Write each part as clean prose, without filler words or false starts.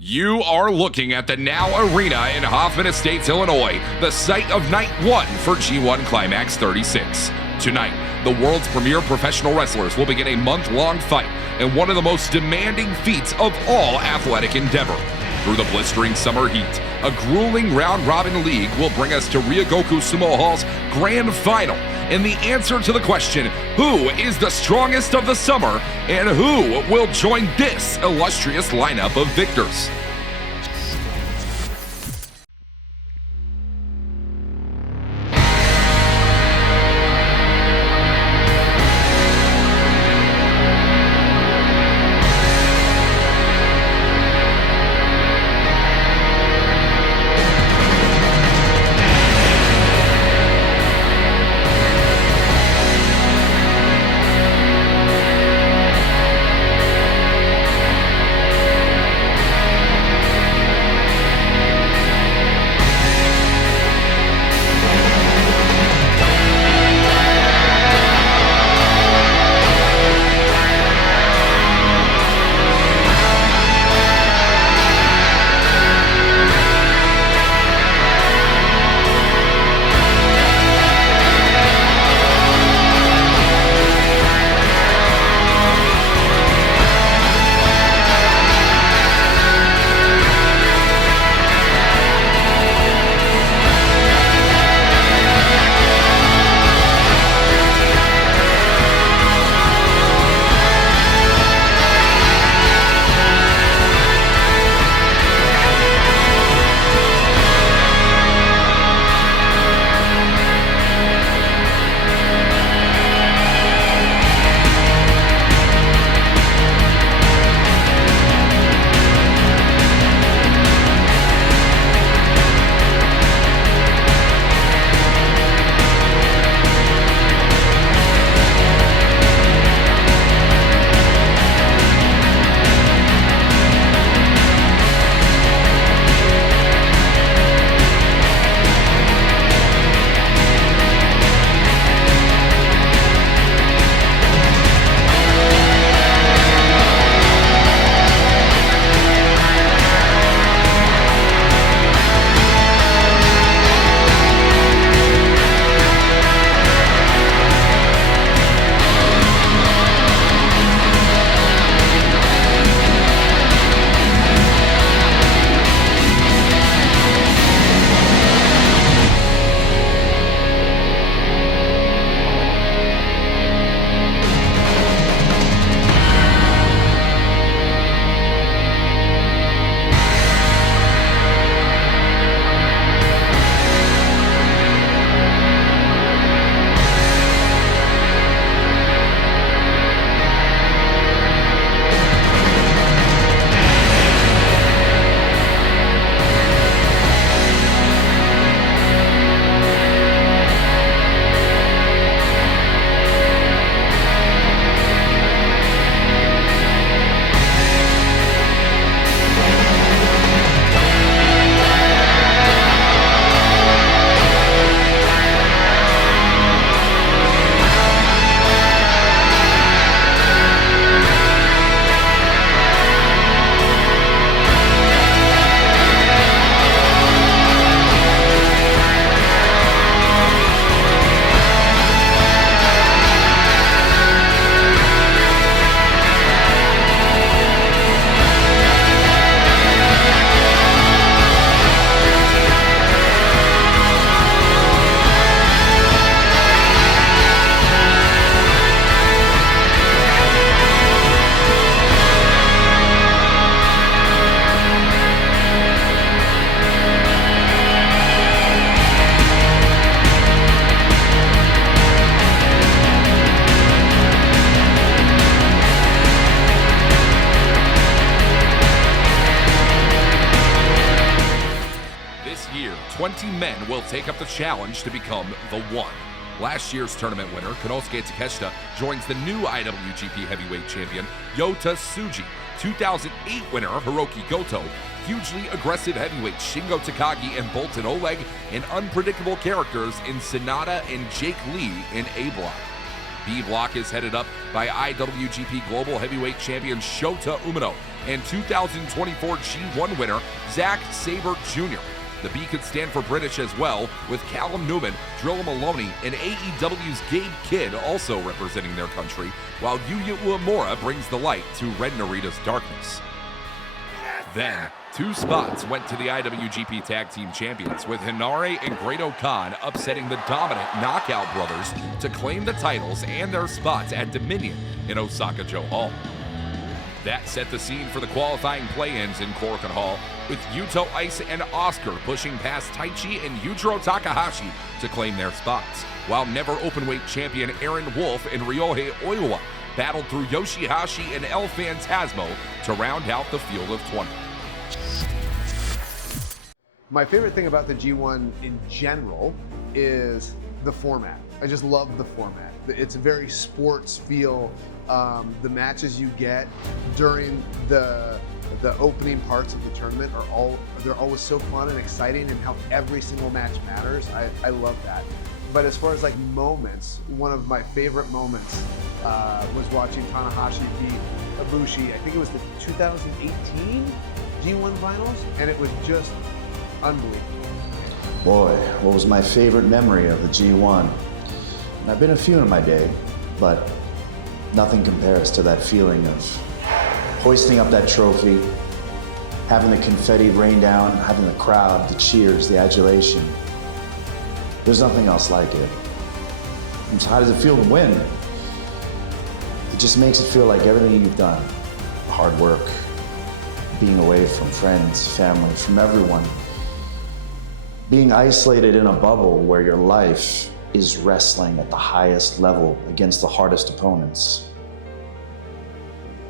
You are looking at the Now Arena in Hoffman Estates, Illinois, the site of Night 1 for G1 Climax 36. Tonight, the world's premier professional wrestlers will begin a month-long fight in one of the most demanding feats of all athletic endeavor. Through the blistering summer heat, a grueling round-robin league will bring us to Ryogoku Sumo Hall's grand final, and the answer to the question, who is the strongest of the summer, and who will join this illustrious lineup of victors? This year, 20 men will take up the challenge to become the one. Last year's tournament winner, Konosuke Takeshita, joins the new IWGP Heavyweight Champion, Yota Tsuji. 2008 winner, Hiroki Goto. Hugely aggressive heavyweights Shingo Takagi and Bolton Oleg, and unpredictable characters in Sonata and Jake Lee in A Block. B block is headed up by IWGP Global Heavyweight Champion Shota Umino and 2024 G1 winner Zack Sabre Jr. The B could stand for British as well, with Callum Newman, Drilla Maloney, and AEW's Gabe Kidd also representing their country, while Yuya Uemura brings the light to Red Narita's darkness. Then, 2 spots went to the IWGP Tag Team Champions, with Hinare and Great-O-Khan upsetting the dominant Knockout Brothers to claim the titles and their spots at Dominion in Osaka-jo Hall. That set the scene for the qualifying play-ins in Korakuen Hall, with Yuto Ice and Oscar pushing past Taichi and Yujiro Takahashi to claim their spots, while never openweight champion Aaron Wolf and Ryohei Oiwa battled through Yoshihashi and El Phantasmo to round out the field of 20. My favorite thing about the G1 in general is the format. I just love the format. It's a very sports feel. The matches you get during the opening parts of the tournament they're always so fun and exciting, and how every single match matters. I love that. But as far as like moments, one of my favorite moments was watching Tanahashi beat Ibushi. I think it was the 2018 G1 Finals, and it was just unbelievable. Boy, what was my favorite memory of the G1? And I've been a few in my day, but nothing compares to that feeling of hoisting up that trophy, having the confetti rain down, having the crowd, the cheers, the adulation. There's nothing else like it. And so how does it feel to win? It just makes it feel like everything you've done, hard work, being away from friends, family, from everyone, being isolated in a bubble where your life is wrestling at the highest level against the hardest opponents.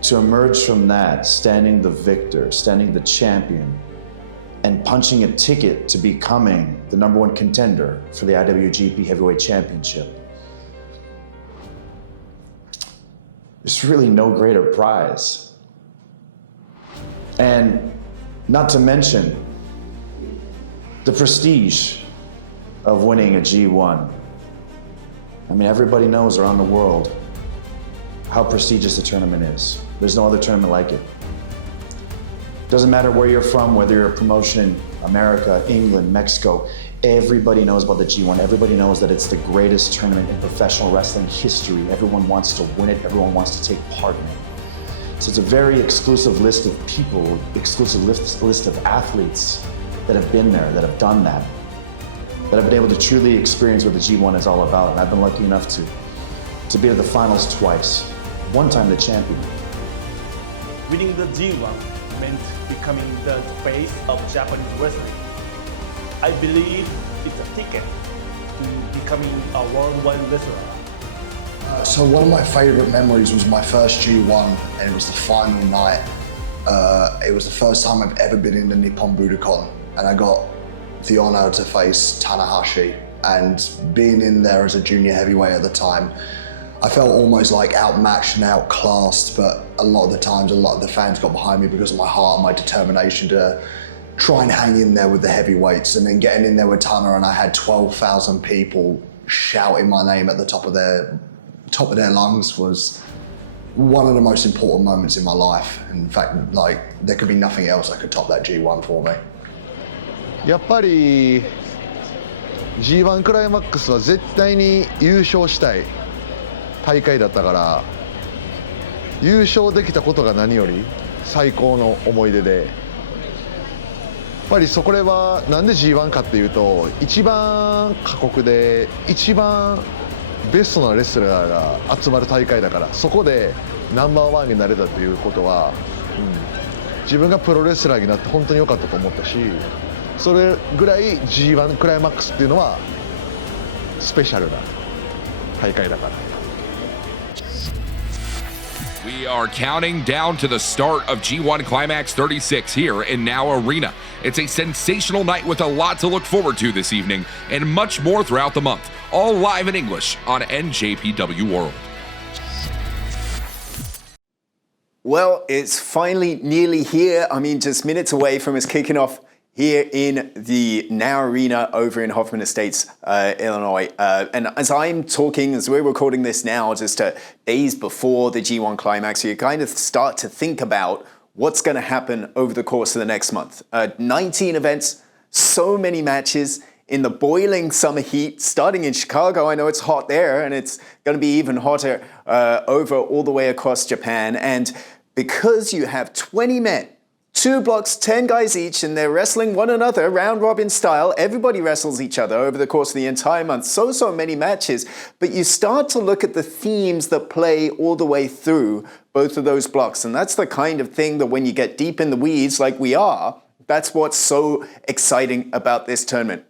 To emerge from that, standing the victor, standing the champion, and punching a ticket to becoming the #1 contender for the IWGP Heavyweight Championship. There's really no greater prize. And not to mention the prestige of winning a G1. I mean, everybody knows around the world how prestigious the tournament is. There's no other tournament like it. Doesn't matter where you're from, whether you're a promotion in America, England, Mexico, everybody knows about the G1. Everybody knows that it's the greatest tournament in professional wrestling history. Everyone wants to win it. Everyone wants to take part in it. So it's a very exclusive list of people, exclusive list of athletes that have been there, that have done that have been able to truly experience what the G1 is all about. And I've been lucky enough to be at the finals twice, one time the champion. Winning the G1 meant becoming the face of Japanese wrestling. I believe it's a ticket to becoming a worldwide wrestler. So one of my favorite memories was my first G1, and it was the final night. It was the first time I've ever been in the Nippon Budokan, and I got the honor to face Tanahashi. And being in there as a junior heavyweight at the time, I felt almost like outmatched and outclassed, but a lot of the times, a lot of the fans got behind me because of my heart and my determination to try and hang in there with the heavyweights. And then getting in there with Tana, and I had 12,000 people shouting my name at the top of their lungs, was one of the most important moments in my life. In fact, like, there could be nothing else that could top that G1 for me. やっぱり G1 クライマックスは絶対に優勝したい大会だったから、優勝できたことが何より最高の思い出で、やっぱりそこはなんで G1 かっていうと、一番過酷で一番ベストなレスラーが集まる大会だから、そこでナンバーワンになれたということは、自分がプロレスラーになって本当に良かったと思ったし、それぐらい G1 クライマックスっていうのはスペシャルな大会だから。We are counting down to the start of G1 Climax 36 here in Now Arena. It's a sensational night with a lot to look forward to this evening, and much more throughout the month, all live in English on NJPW World. Well, it's finally nearly here. I mean, just minutes away from us kicking off here in the Now Arena over in Hoffman Estates, Illinois. And as we're recording this now, just days before the G1 Climax, you kind of start to think about what's going to happen over the course of the next month. 19 events, so many matches in the boiling summer heat, starting in Chicago. I know it's hot there, and it's going to be even hotter over all the way across Japan. And because you have 20 men, 2 blocks, 10 guys each, and they're wrestling one another round robin style. Everybody wrestles each other over the course of the entire month. So many matches. But you start to look at the themes that play all the way through both of those blocks. And that's the kind of thing that when you get deep in the weeds like we are, that's what's so exciting about this tournament.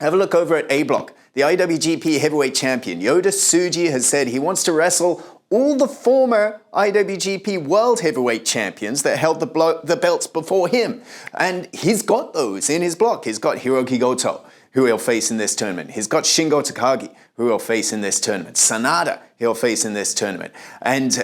Have a look over at A block. The IWGP Heavyweight Champion Yota Tsuji has said he wants to wrestle all the former IWGP World Heavyweight Champions that held the belts before him. And he's got those in his block. He's got Hiroki Goto, who he'll face in this tournament. He's got Shingo Takagi, who he'll face in this tournament. Sanada, he'll face in this tournament. And,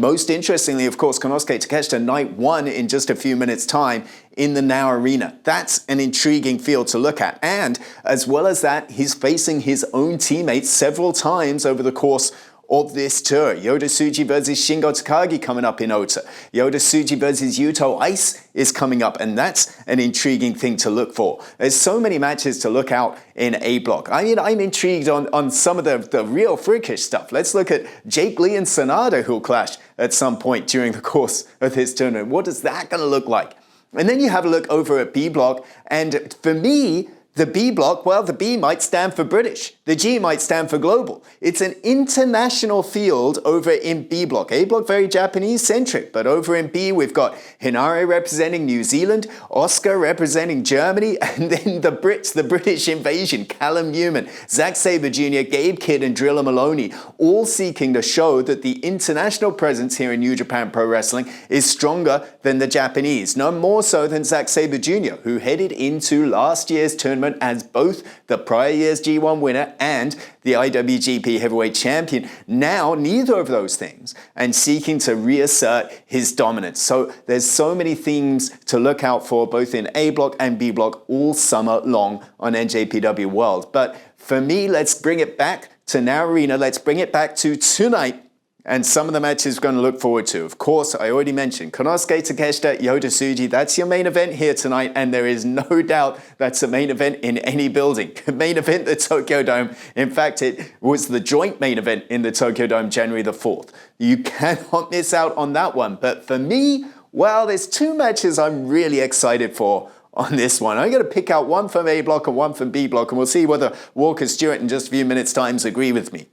most interestingly, of course, Konosuke Takeshita, night 1 in just a few minutes' time in the Now Arena. That's an intriguing field to look at. And as well as that, he's facing his own teammates several times over the course of this tour. Yota Tsuji versus Shingo Takagi coming up in Ota. Yota Tsuji versus Yuto Ice is coming up, and that's an intriguing thing to look for. There's so many matches to look out in A block. I mean, I'm intrigued on some of the real freakish stuff. Let's look at Jake Lee and Sanada, who'll clash at some point during the course of this tournament. What is that going to look like? And then you have a look over at B block, and for me, the B block, well, the B might stand for British. The G might stand for global. It's an international field over in B block. A block, very Japanese-centric, but over in B, we've got Hinare representing New Zealand, Oscar representing Germany, and then the Brits, the British invasion, Callum Newman, Zack Sabre Jr., Gabe Kidd, and Drilla Maloney, all seeking to show that the international presence here in New Japan Pro Wrestling is stronger than the Japanese. No more so than Zack Sabre Jr., who headed into last year's tournament as both the prior year's G1 winner and the IWGP Heavyweight Champion. Now, neither of those things, and seeking to reassert his dominance. So there's so many things to look out for, both in A block and B block, all summer long on NJPW World. But for me, let's bring it back to Now Arena. Let's bring it back to tonight. And some of the matches we're going to look forward to. Of course, I already mentioned Konosuke Takeshita, Yota Tsuji. That's your main event here tonight, and there is no doubt that's the main event in any building. Main event, the Tokyo Dome. In fact, it was the joint main event in the Tokyo Dome, January the 4th. You cannot miss out on that one. But for me, well, there's 2 matches I'm really excited for on this one. I'm going to pick out one from A block and one from B block, and we'll see whether Walker Stewart in just a few minutes' time agree with me.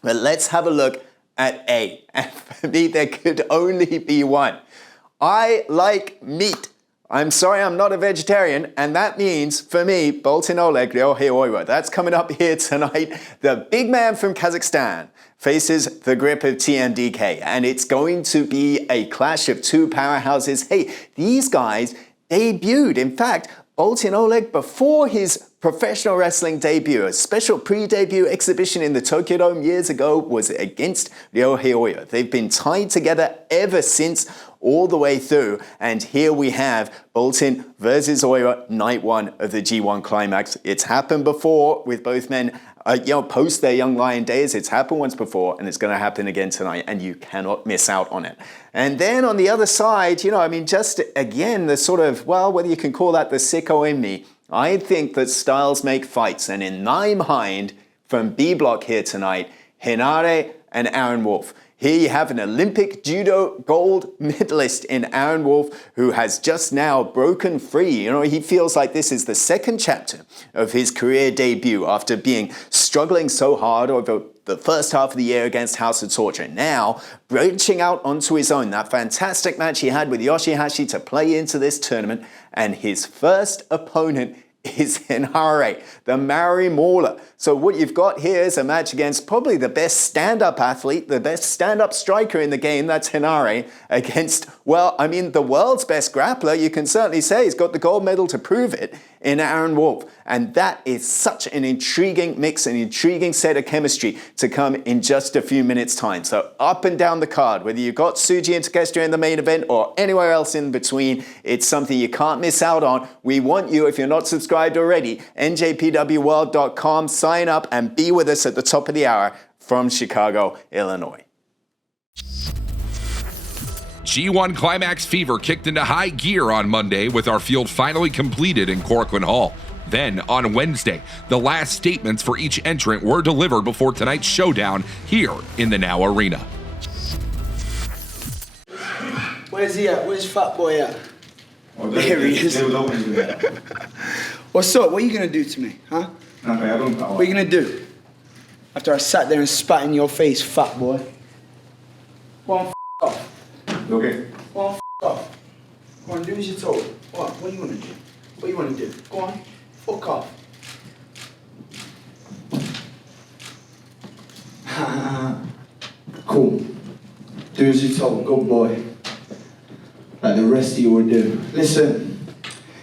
But let's have a look at A. And for me, there could only be one. I like meat. I'm sorry, I'm not a vegetarian, and that means, for me, Boltin Oleg Ryohei Oiwa. That's coming up here tonight. The big man from Kazakhstan faces the grip of TMDK, and it's going to be a clash of 2 powerhouses. Hey, these guys debuted. In fact, Boltin Oleg, before his professional wrestling debut, a special pre-debut exhibition in the Tokyo Dome years ago, was against Ryohei Oiwa. They've been tied together ever since, all the way through. And here we have Boltin versus Oiwa, night 1 of the G1 Climax. It's happened before with both men, post their young lion days. It's happened once before, and it's going to happen again tonight, and you cannot miss out on it. And then on the other side, just again, the sort of, well, whether you can call that the sicko in me, I think that styles make fights. And in my mind, from B block here tonight, Hinare and Aaron Wolf. Here you have an Olympic judo gold medalist in Aaron Wolf, who has just now broken free. He feels like this is the second chapter of his career debut after being struggling so hard over the first half of the year against House of Torture. Now, branching out onto his own, that fantastic match he had with Yoshihashi to play into this tournament, and his first opponent is Hinare, the Maori Mauler. So what you've got here is a match against probably the best stand-up athlete, the best stand-up striker in the game, that's Hinare, against, the world's best grappler. You can certainly say he's got the gold medal to prove it in Aaron Wolf. And that is such an intriguing mix, an intriguing set of chemistry to come in just a few minutes' time. So up and down the card, whether you've got Tsuji and Takeshita in the main event or anywhere else in between, it's something you can't miss out on. We want you, if you're not subscribed already, njpwworld.com, sign up and be with us at the top of the hour from Chicago, Illinois. G1 Climax fever kicked into high gear on Monday with our field finally completed in Corcoran Hall. Then, on Wednesday, the last statements for each entrant were delivered before tonight's showdown here in the Now Arena. Where's he at? Where's Fat Boy at? There he is. What's up? What are you going to do to me, huh? What are you going to do? After I sat there and spat in your face, Fat Boy. Go on, off. Okay. Go on, off. Go on, do as you're told. What do you want to do? What do you want to do? Go on, fuck off. Cool. Do as you're told, good boy. Like the rest of you will do. Listen,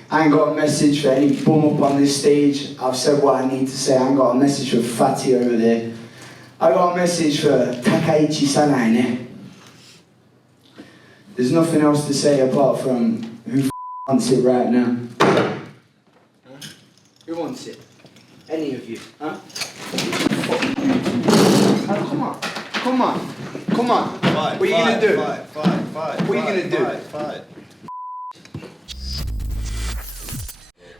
I ain't got a message for any bum up on this stage. I've said what I need to say. I ain't got a message for Fatty over there. I got a message for Takaichi Sanaine. There's nothing else to say apart from who wants it right now. Huh? Who wants it? Any of you, huh? Oh, come on. Come on. Come on. What are you going to do? What are you going to do?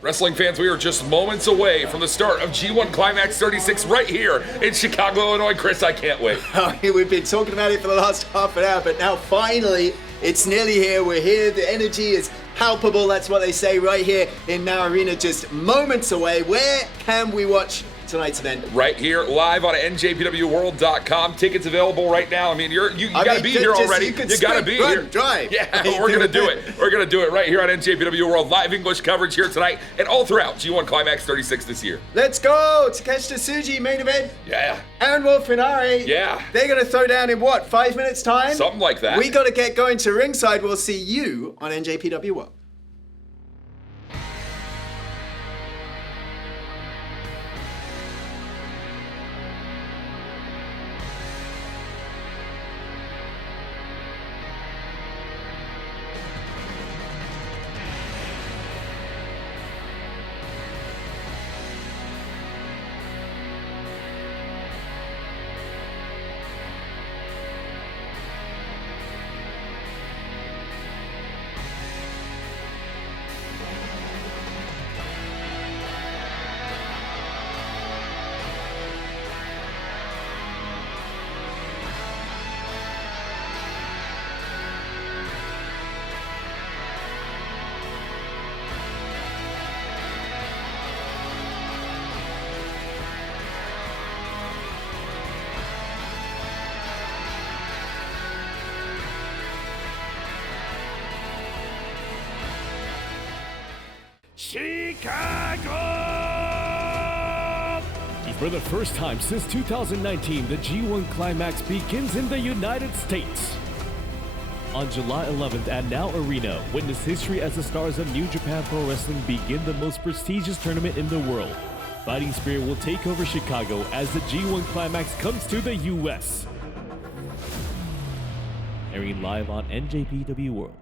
Wrestling fans, we are just moments away from the start of G1 Climax 36 right here in Chicago, Illinois. Chris, I can't wait. We've been talking about it for the last half an hour, but now finally, it's nearly here. We're here. The energy is palpable. That's what they say right here in Now Arena, just moments away. Where can we watch tonight's event? Right here, live on njpwworld.com. Tickets available right now. I mean, you got to be here already. You got to be here. Drive. Yeah, we're going to do it. We're going to do it right here on NJPW World. Live English coverage here tonight and all throughout G1 Climax 36 this year. Let's go. Takeshita Tsuji, main event. Yeah. Aaron Wolf and Ari. Yeah. They're going to throw down in what, 5 minutes time? Something like that. We got to get going to ringside. We'll see you on NJPW World. Chicago! For the first time since 2019, the G1 Climax begins in the United States. On July 11th at Now Arena, witness history as the stars of New Japan Pro Wrestling begin the most prestigious tournament in the world. Fighting Spirit will take over Chicago as the G1 Climax comes to the US. Airing live on NJPW World.